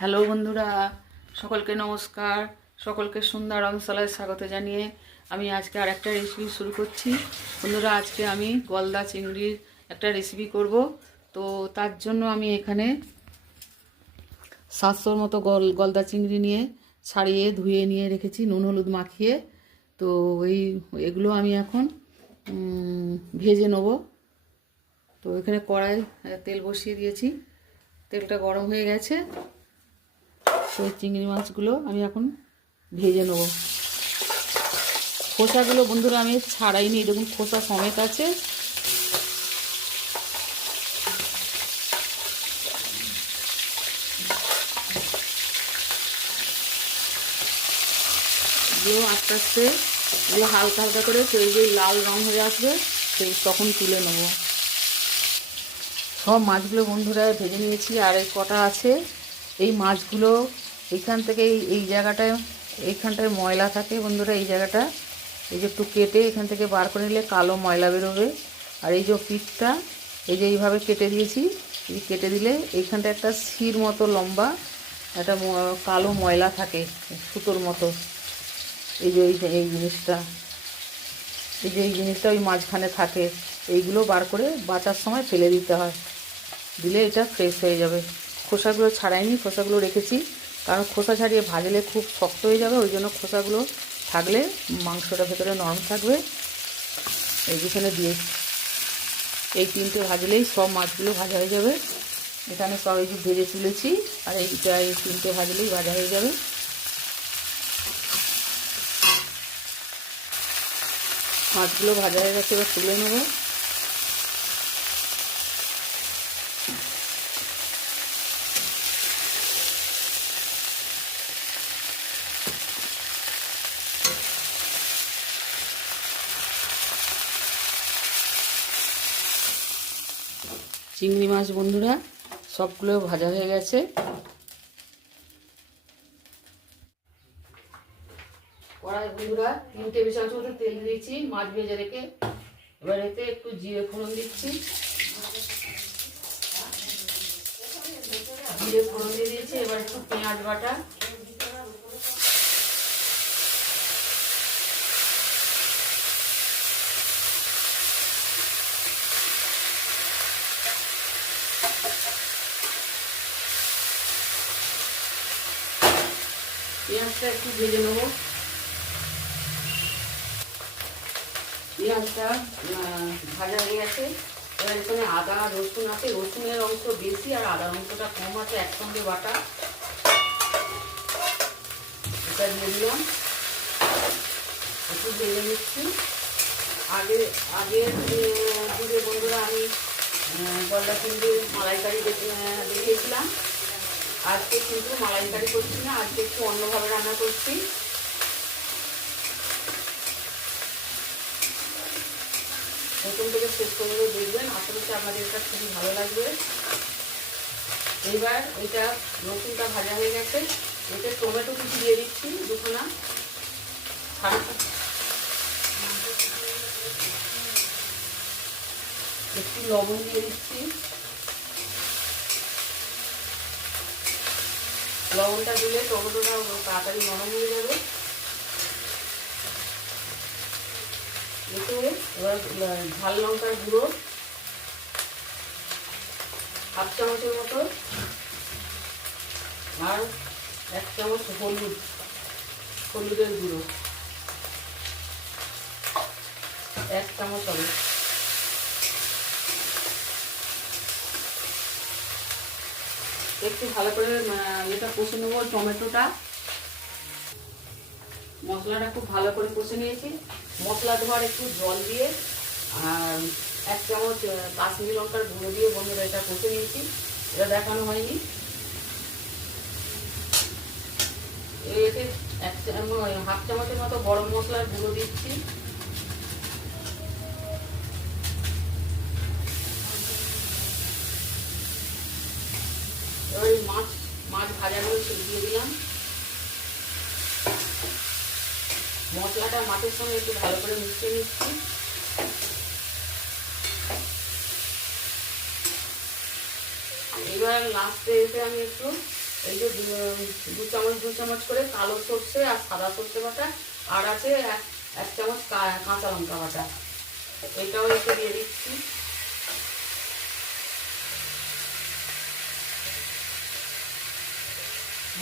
Hello বন্ধুরা, সকলকে নমস্কার। সকলকে সুন্দর রংশালায় স্বাগত জানিয়ে আমি আজকে আর একটা রেসিপি শুরু করছি। বন্ধুরা, আজকে আমি গলদা চিংড়ির একটা রেসিপি করব। তো তার জন্য আমি এখানে 700-র মতো গলদা চিংড়ি নিয়ে ছাড়িয়ে ধুয়ে নিয়ে রেখেছি নুন হলুদ মাখিয়ে। তো এগুলো আমি এখন ভেজে নেব। তো এখানে কড়াই তেল বসিয়ে দিয়েছি, তেলটা গরম হয়ে গেছে। তো চিংড়ি মাছগুলো আমি এখন ভেজে নেব। খোসাগুলো বন্ধুরা আমি ছাড়াইনি, দেখুন খোসা সমেত আছে। এগুলো আস্তে আস্তে এগুলো হালকা হালকা করে সেই যে লাল রং হয়ে আসবে সেই তখন তুলে নেব। সব মাছগুলো বন্ধুরা ভেজে নিয়েছি, আর এই কটা আছে। এই মাছগুলো এইখান থেকে এই জায়গাটায় এইখানটায় ময়লা থাকে বন্ধুরা। এই জায়গাটা এই যে একটু কেটে এখান থেকে বার করে নিলে কালো ময়লা বেরোবে। আর এই যে পিঠটা এই যে এইভাবে কেটে দিয়েছি, এই কেটে দিলে এইখানটা একটা শির মতো লম্বা একটা কালো ময়লা থাকে সুতোর মতো। এই যে এই জিনিসটা এই জিনিসটা ওই মাঝখানে থাকে। এইগুলো বার করে বাঁচার সময় ফেলে দিতে হয়, দিলে এটা ফ্রেশ হয়ে যাবে। খোসাগুলো ছাড়াইনি, খোসাগুলো রেখেছি, কারণ খোসা ছাড়িয়ে ভাজলে খুব শক্ত হয়ে যাবে। ওই জন্য খোসাগুলো থাকলে মাংসটা ভেতরে নরম থাকবে। এই যেখানে দিয়ে এই তিনটে ভাজলেই সব মাছগুলো ভাজা হয়ে যাবে। এখানে সব এই যে ভেজে তুলেছি, আর এই তিনটে ভাজলেই ভাজা হয়ে যাবে। মাছগুলো ভাজা হয়ে গেছে, এবার তুলে নেব। চিংড়ি মাছ বন্ধুরা সবগুলো ভাজা হয়ে গেছে। কড়াই বন্ধুরা 3 টেবিল চামচ মতো তেল দিয়েছি মাছ ভেজে রেখে। এবার এতে একটু জিরে ফোড়ন দিচ্ছি। জিরে ফোড়ন দিয়ে দিয়েছি। এবার একটু পেঁয়াজ বাটা, পেঁয়াজটা একটু ভেজে নেব। পেঁয়াজটা ভাজা হয়ে গেছে। এবার এখানে আদা রসুন আছে, রসুনের অংশ বেশি আর আদা অংশটা কম আছে, একসঙ্গে বাটা। এটা দিয়ে দিলাম, একটু ভেজে নিচ্ছি। আগের দিকে বন্ধুরা আমি গলদা চিংড়ির মালাইকারি দেখিয়েছিলাম। আজকে কিন্তু মালাইকারি করছি না, আজকে একটু অন্যভাবে রান্না করছি। প্রথম থেকে শেষ পর্যন্ত দেখবেন, আশা করছি আপনাদের এটা খুবই ভালো লাগবে। এইবার এটা রসুনটা ভাজা হয়ে গেছে, এতে টমেটো কুচি দিয়ে দিচ্ছি দুখানা, একটু লবণ দিয়ে দিচ্ছি। লবণটা দিলে টমেটোটা তাড়াতাড়ি নরম হয়ে যাবে। এতে এবার ঝাল লঙ্কার গুঁড়ো 1/2 চামচের মতো, আর 1 চামচ হলুদের গুঁড়ো 1 চামচ হবে। একটু ভালো করে এটা কষে নেব টমেটোটা। মশলাটা খুব ভালো করে কষে নিয়েছি। মশলা ধোয়ার একটু জল দিয়ে আর 1 চামচ কাশ্মীরি লঙ্কার গুঁড়ো দিয়ে বন্ধুরা এটা কষে নিয়েছি। এটা দেখানো হয়নি। এতে 1/2 চামচের মতো গরম মশলার গুঁড়ো দিচ্ছি। এবার এই মাছ ভাজাগুলো দিয়ে দিলাম। মশলাটা মাছের সঙ্গে একটু ভালো করে মিশিয়ে নিচ্ছি। এবার লাস্টে এসে আমি একটু এই যে দু চামচ করে কালো সর্ষে আর সাদা সর্ষে বাটা, আর আছে এক চামচ কাঁচা লঙ্কা বাটা, এটাও একটু দিয়ে দিচ্ছি।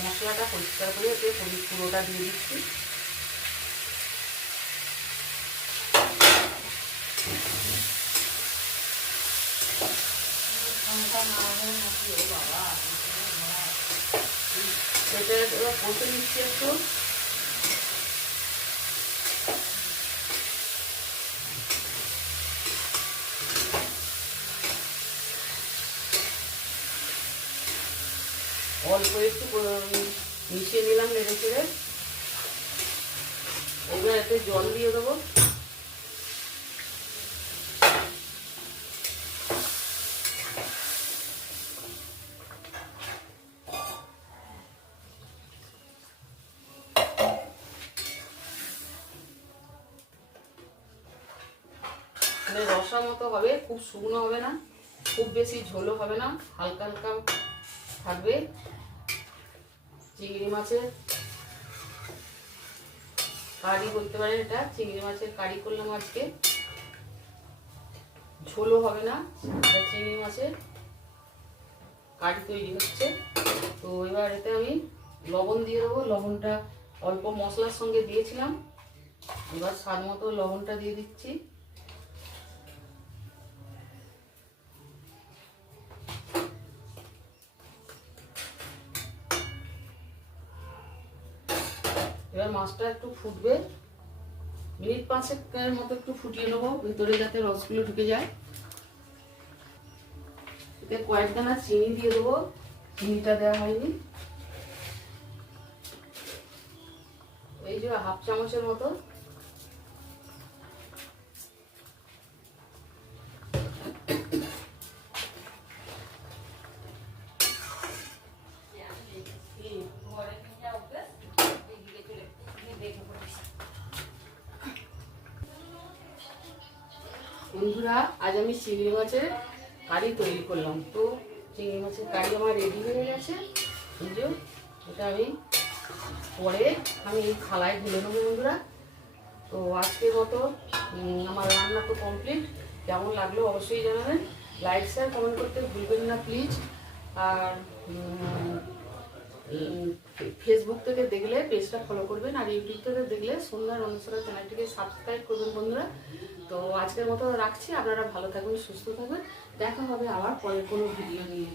মশলাটা পরিষ্কার করে এতে পুরোটা দিয়ে দিচ্ছি। এটা এবার কষে নিচ্ছি একটু। অল্প একটু মিশিয়ে নিলাম নেড়ে চেড়ে। এবার এতে জল দিয়ে দেবো। রসা মতো হবে, খুব শুকনো হবে না, খুব বেশি ঝোলও হবে না, হালকা হালকা থাকবে। চিংড়ি মাছের কারি বলতে পারেন, এটা চিংড়ি মাছের কারি করলাম আজকে। ঝোলও হবে না, এটা চিংড়ি মাছের কারি তৈরি হচ্ছে। তো এবার এতে আমি লবণ দিয়ে দেবো। লবণটা অল্প মশলার সঙ্গে দিয়েছিলাম, এবার স্বাদ মতো লবণটা দিয়ে দিচ্ছি। এবার মাছটা একটু ফুটবে, মিনিট 5-এর মতো একটু ফুটিয়ে নেবো, ভেতরে যাতে রসগুলো ঢুকে যায়। এতে কয়েক দানা চিনি দিয়ে দেবো, চিনিটা দেওয়া হয়নি। এই যে 1/2 চামচের মতো। বন্ধুরা, আজ আমি চিংড়ি মাছের কারি তৈরি করলাম। তো চিংড়ি মাছের কারি আমার রেডি হয়ে গেছে। এই যে এটা আমি পরে এই থালায় ঢেলে নেবো বন্ধুরা। তো আজকের মতো আমার রান্না তো কমপ্লিট। কেমন লাগলো অবশ্যই জানাবেন, লাইক শেয়ার কমেন্ট করতে ভুলবেন না প্লিজ। আর ফেসবুক থেকে দেখলে পেজটা ফলো করবেন, আর ইউটিউব থেকে দেখলে সন্ধ্যার অনুসারে চ্যানেলটিকে সাবস্ক্রাইব করবেন বন্ধুরা। তো আজকের মতো রাখছি, আপনারা ভালো থাকবেন, সুস্থ থাকবেন, দেখা হবে আবার পরের কোনো ভিডিও নিয়ে।